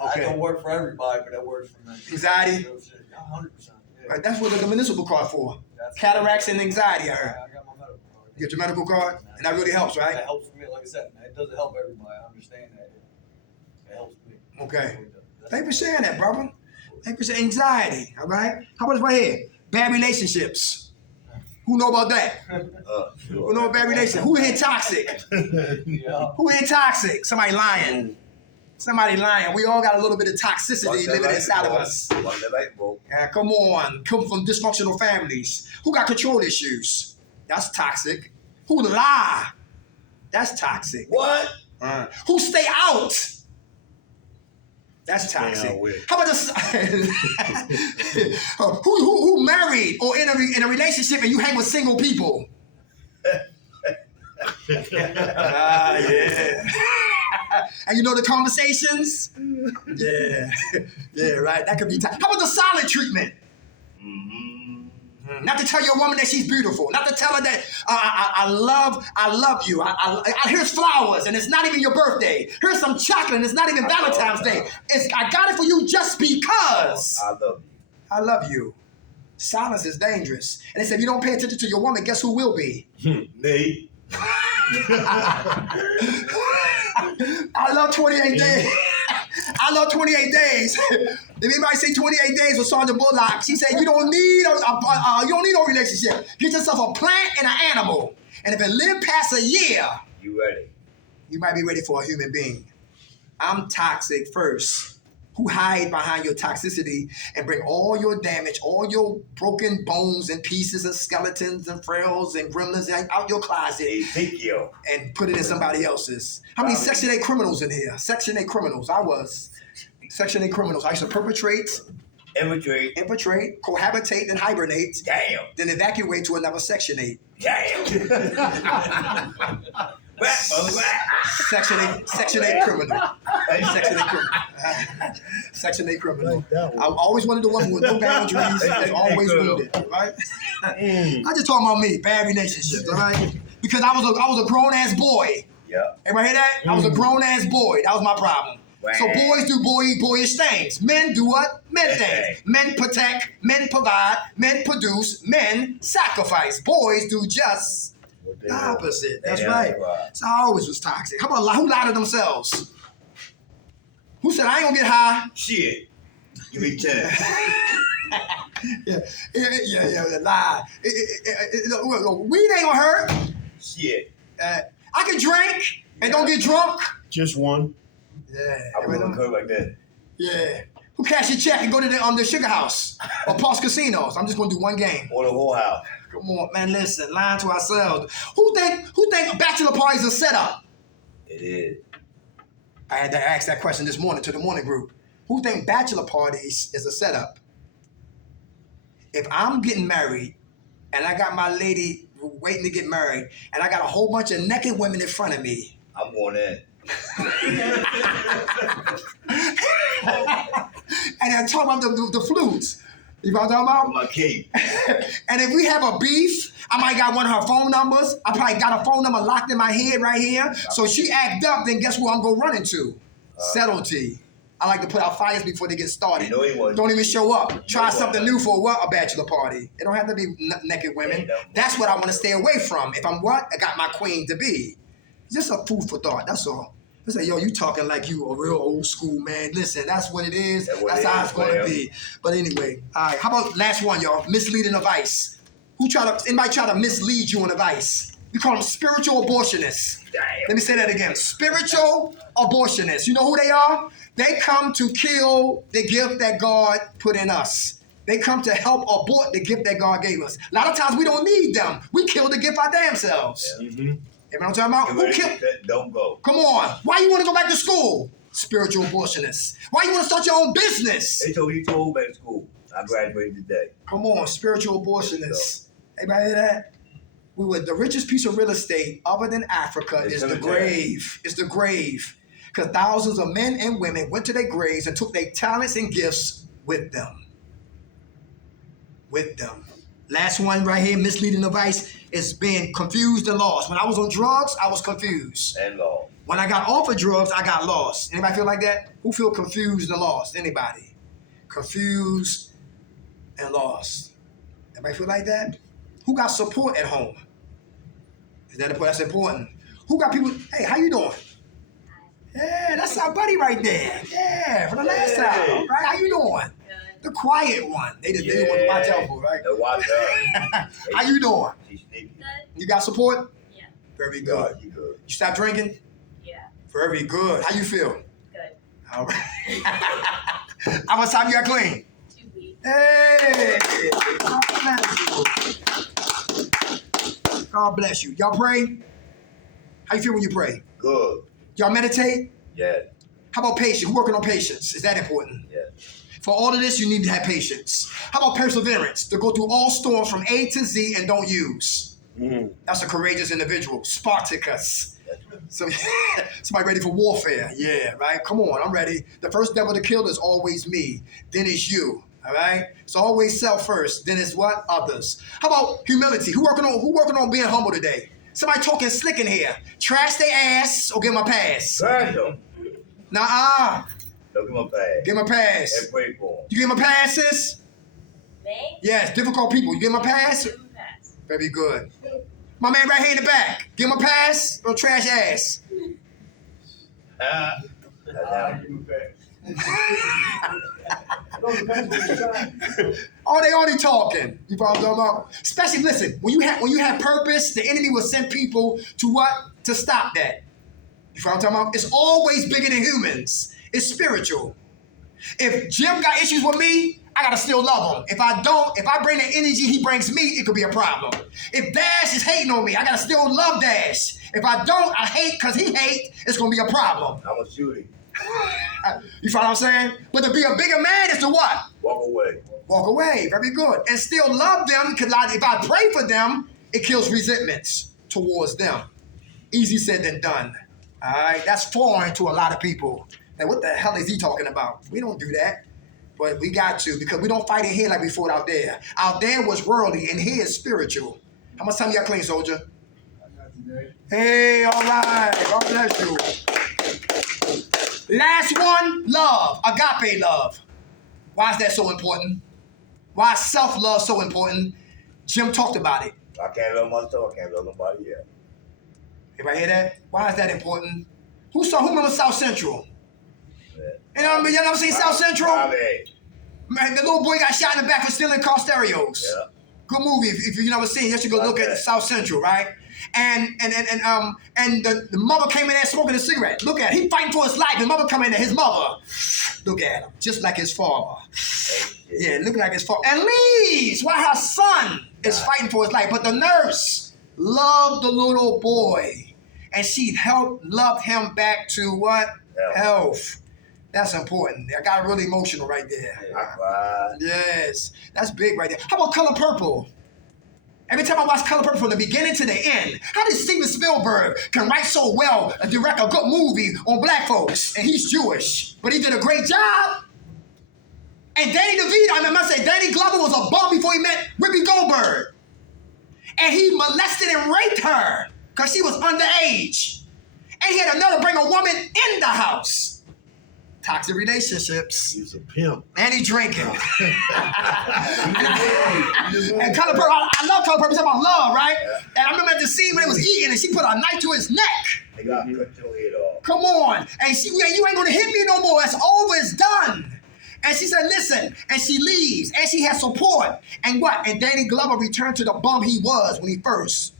Okay. I don't work for everybody, but that works for me. Anxiety? 100%. Yeah. Right, that's what the municipal card for. Cataracts and anxiety, I heard. I got my medical card. You get your medical card? And that really helps, right? That helps me. Like I said, it doesn't help everybody. I understand that. It helps me. Okay. Thank you for sharing that, brother. Thank you for sharing anxiety, all right? How about this right here? Bad relationships. Who know about that? Who know about bad relationships? Who here toxic? Yeah. Who here toxic? Somebody lying. Somebody lying. We all got a little bit of toxicity living inside of us. Yeah, come on. Come from dysfunctional families. Who got control issues? That's toxic. Who lie? That's toxic. What? Who stay out? That's toxic. How about this? who married or in a relationship and you hang with single people? Yeah. And you know the conversations? Yeah, right. That could be toxic. How about the silent treatment? Not to tell your woman that she's beautiful. Not to tell her that I love you. Here's flowers, and it's not even your birthday. Here's some chocolate, and it's not even Valentine's Day. I got it for you just because. I love you. Silence is dangerous. And they said, if you don't pay attention to your woman, guess who will be? Me. I love 28 days. I love 28 days. If anybody say 28 days with Sandra Bullock, she said you don't need no relationship. Get yourself a plant and an animal. And if it live past a year, You ready? you might be ready for a human being. I'm toxic first. Who hide behind your toxicity and bring all your damage, all your broken bones and pieces and skeletons and frails and gremlins out your closet Ezekiel. and put it in somebody else's. How many Section 8 criminals in here? Section 8 criminals. I was. Section 8 criminals. I used to perpetrate, Infiltrate. infiltrate, cohabitate, and hibernate, Damn. then evacuate to another Section 8. Damn. Section 8 criminal. Section 8 criminal. Section 8 criminal. I always wanted a woman with no boundaries and always wounded, right? I just talking about me, bad relationships, all right? Because I was a grown-ass boy. Yeah. Everybody hear that? I was a grown-ass boy. That was my problem. Wow. So boys do boyish things. Men do what? Men things. Men protect, men provide, men produce, men sacrifice. Boys do just the opposite. That's right. So I always was toxic. How about who lied to themselves? Who said I ain't gonna get high? Shit. Give me 10. Yeah, lie. Weed ain't gonna hurt. Shit. I can drink and don't get drunk. Just one. Yeah. I was gonna go like that. Yeah. Who cash your check and go to the Sugar House or Pulse Casinos? I'm just gonna do one game. Or the whole house. Come on, man. Listen, lying to ourselves. Who think bachelor parties are set up? It is. I had to ask that question this morning to the morning group. Who think bachelor parties is a setup? If I'm getting married and I got my lady waiting to get married and I got a whole bunch of naked women in front of me, I'm going in. and I'm talking about the flutes. You know what I'm talking about? My cape. And if we have a beef, I might got one of her phone numbers. I probably got a phone number locked in my head right here. So she act up, then guess who I'm gonna run into? Subtlety. I like to put out fires before they get started. You know he was. Don't even show up. Try something new for what? A bachelor party. It don't have to be naked women. That's what I want to stay away from. If I'm what? I got my queen to be. Just a food for thought. That's all. I say, yo, you talking like you a real old school man. Listen, that's what it is. That's what That's it how is, it's going to man. be. But anyway, all right. How about last one, y'all? Misleading advice. Anybody try to mislead you on advice? We call them spiritual abortionists. Damn. Let me say that again. Spiritual abortionists. You know who they are? They come to kill the gift that God put in us. They come to help abort the gift that God gave us. A lot of times we don't need them. We kill the gift our damn selves. Yeah. Mm-hmm. You know what I'm talking about? Who killed? Don't go. Come on. Why you want to go back to school? Spiritual abortionists. Why you want to start your own business? They told me to go back to school. I graduated today. Come on, spiritual abortionists. Anybody hear that? We were the richest piece of real estate other than Africa is the grave. It's the grave. Because thousands of men and women went to their graves and took their talents and gifts with them. With them. Last one right here, misleading advice, is being confused and lost. When I was on drugs, I was confused. And law. When I got off of drugs, I got lost. Anybody feel like that? Who feel confused and lost? Anybody? Confused and lost. Anybody feel like that? Who got support at home? Is that important? That's important. Who got people? Hey, how you doing? Yeah, that's our buddy right there. Yeah, from the last time. All right, how you doing? Good. The quiet one. They the one to watch out for, right? The watch out. How you doing? She's sneaky. You got support? Yeah. Very good. God, you good. You stop drinking? Yeah. Very good. How you feel? Good. All right. How much time you got clean? 2 weeks. Hey! God bless you. God bless you. Y'all pray? How you feel when you pray? Good. Y'all meditate? Yes. How about patience? Who working on patience? Is that important? Yes. For all of this, you need to have patience. How about perseverance? To go through all storms from A to Z and don't use. Mm-hmm. That's a courageous individual. Spartacus. That's right. So, somebody ready for warfare. Yeah, right? Come on, I'm ready. The first devil to kill is always me. Then it's you. All right? It's always self first. Then it's what? Others. How about humility? Who working on being humble today? Somebody talking slick in here. Trash their ass or give them a pass. Trash them. Nah. Don't give them a pass. Give them a pass. And pray for them. You give them a pass, sis? Me? Yes, difficult people. You give them a pass? Give 'em a pass. Very good. My man right here in the back. Give him a pass or trash ass? That's how Give him back. No, depends what you're trying. Oh, they only talking. You follow what I'm talking about? Especially, listen, when you have purpose, the enemy will send people to what? To stop that. You follow what I'm talking about? It's always bigger than humans. It's spiritual. If Jim got issues with me, I gotta still love him. If I bring the energy he brings me, it could be a problem. If Dash is hating on me, I gotta still love Dash. If I don't, I hate because he hate, it's gonna be a problem. I'm a shooting. You follow what I'm saying? But to be a bigger man is to what? Walk away. Walk away. Very good. And still love them, because if I pray for them, it kills resentments towards them. Easy said than done. All right? That's foreign to a lot of people. Like, what the hell is he talking about? We don't do that. But we got to, because we don't fight in here like we fought out there. Out there was worldly, and here is spiritual. How much time you got clean, soldier? I got today. Hey, all right. God bless you. Last one, love. Agape love. Why is that so important? Why is self-love so important? Jim talked about it. I can't love myself. I can't love nobody else. Everybody hear that? Why is that important? Who remember South Central? Yeah. You know what I mean? You never seen South Central? Bobby. Man, the little boy got shot in the back for stealing car stereos. Yeah. Good movie. If you've never seen it, you should go look at South Central, right? And the mother came in there smoking a cigarette. Look at him. He fighting for his life. His mother come in there. His mother. Look at him. Just like his father. Yeah, look like his father. And leaves while her son is fighting for his life. But the nurse loved the little boy. And she loved him back to what? Health. That's important. I got really emotional right there. I cried. Yes. That's big right there. How about Color Purple? Every time I watch Color Purple from the beginning to the end, how did Steven Spielberg can write so well and direct a good movie on black folks? And he's Jewish, but he did a great job. And Danny Glover was a bum before he met Whoopi Goldberg. And he molested and raped her because she was underage. And he had another bring a woman in the house. Toxic relationships. He's a pimp. And he drinking. And Color Purple, I love Color Purple. It's about love, right? And I remember at the scene when it was eating and she put a knife to his neck. They got cut your head off. Come on. And you ain't gonna hit me no more. It's over. It's done. And she said, listen. And she leaves. And she has support. And what? And Danny Glover returned to the bum he was when he first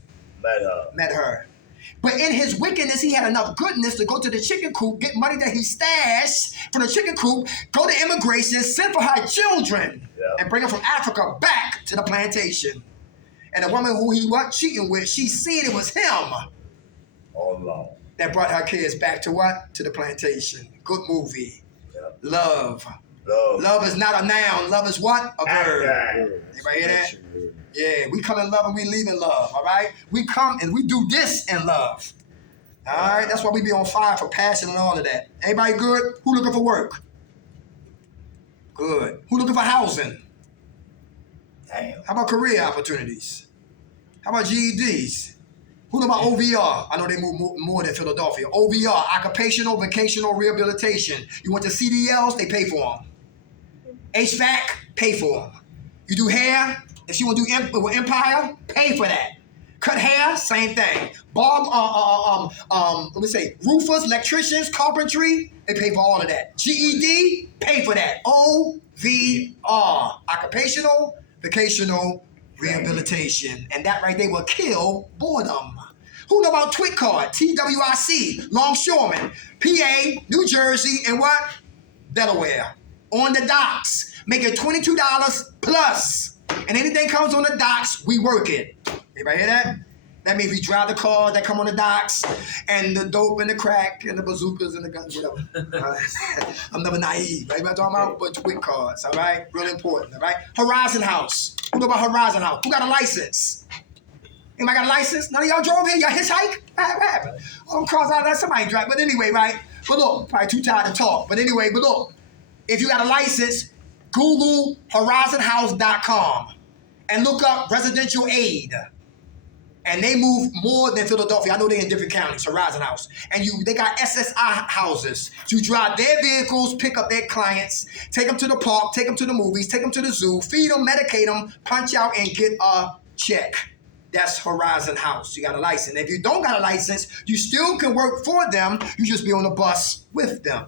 met her. But in his wickedness, he had enough goodness to go to the chicken coop, get money that he stashed from the chicken coop, go to immigration, send for her children, and bring them from Africa back to the plantation. And the woman who he was cheating with, she seen it was him All along. that brought her kids back to what? To the plantation. Good movie. Love. Love is not a noun. Love is what? A verb. Anybody hear that? Yeah, we come in love and we leave in love, all right? We come and we do this in love. All right? That's why we be on fire for passion and all of that. Everybody good? Who looking for work? Good. Who looking for housing? Damn. How about career opportunities? How about GEDs? Who know about OVR? I know they move more than Philadelphia. OVR, occupational, vocational rehabilitation. You want the CDLs? They pay for them. HVAC, pay for them. You do hair? If you want to do Empire, pay for that. Cut hair, same thing. Let me say, roofers, electricians, carpentry, they pay for all of that. GED, pay for that. OVR, occupational, vocational rehabilitation. And that right there will kill boredom. Who know about TWIC card? TWIC, longshoreman, PA, New Jersey, and what? Delaware. On the docks, making $22 plus. And anything comes on the docks, we work it. Everybody hear that? That means we drive the cars that come on the docks, and the dope and the crack and the bazookas and the guns, whatever. I'm never naive. Right? I'm talking about but TWIC cards, all right? Real important, all right? Horizon House. Who know about Horizon House? Who got a license? Anybody got a license? None of y'all drove here? Y'all hitchhike? What happened? All cars out there, somebody drive. But anyway, right? But look, probably too tired to talk. But anyway, but look, if you got a license, Google horizonhouse.com and look up residential aid. And they move more than Philadelphia. I know they're in different counties, Horizon House. And they got SSI houses. You drive their vehicles, pick up their clients, take them to the park, take them to the movies, take them to the zoo, feed them, medicate them, punch out, and get a check. That's Horizon House. You got a license. If you don't got a license, you still can work for them. You just be on the bus with them.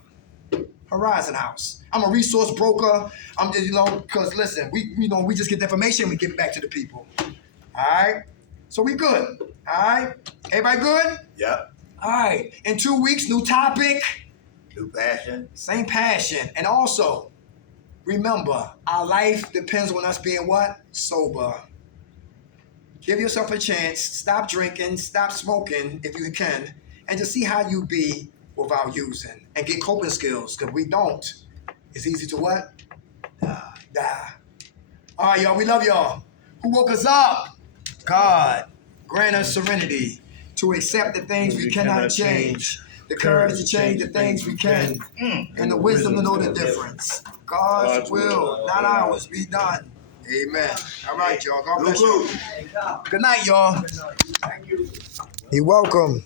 Horizon House. I'm a resource broker. I'm just, because listen, we just get the information, we give it back to the people. All right? So we good. All right? Everybody good? Yep. All right. In 2 weeks, new topic. New passion. Same passion. And also, remember, our life depends on us being what? Sober. Give yourself a chance. Stop drinking. Stop smoking if you can. And just see how you be without using. And get coping skills. Because we don't. It's easy to what? Die. All right, y'all. We love y'all. Who woke us up? God. Grant us serenity to accept the things we cannot change. The courage to change the things we can. And the wisdom to know the difference. God's will, not ours, be done. Amen. All right, y'all. God bless you. Good night, y'all. Thank you. You're welcome.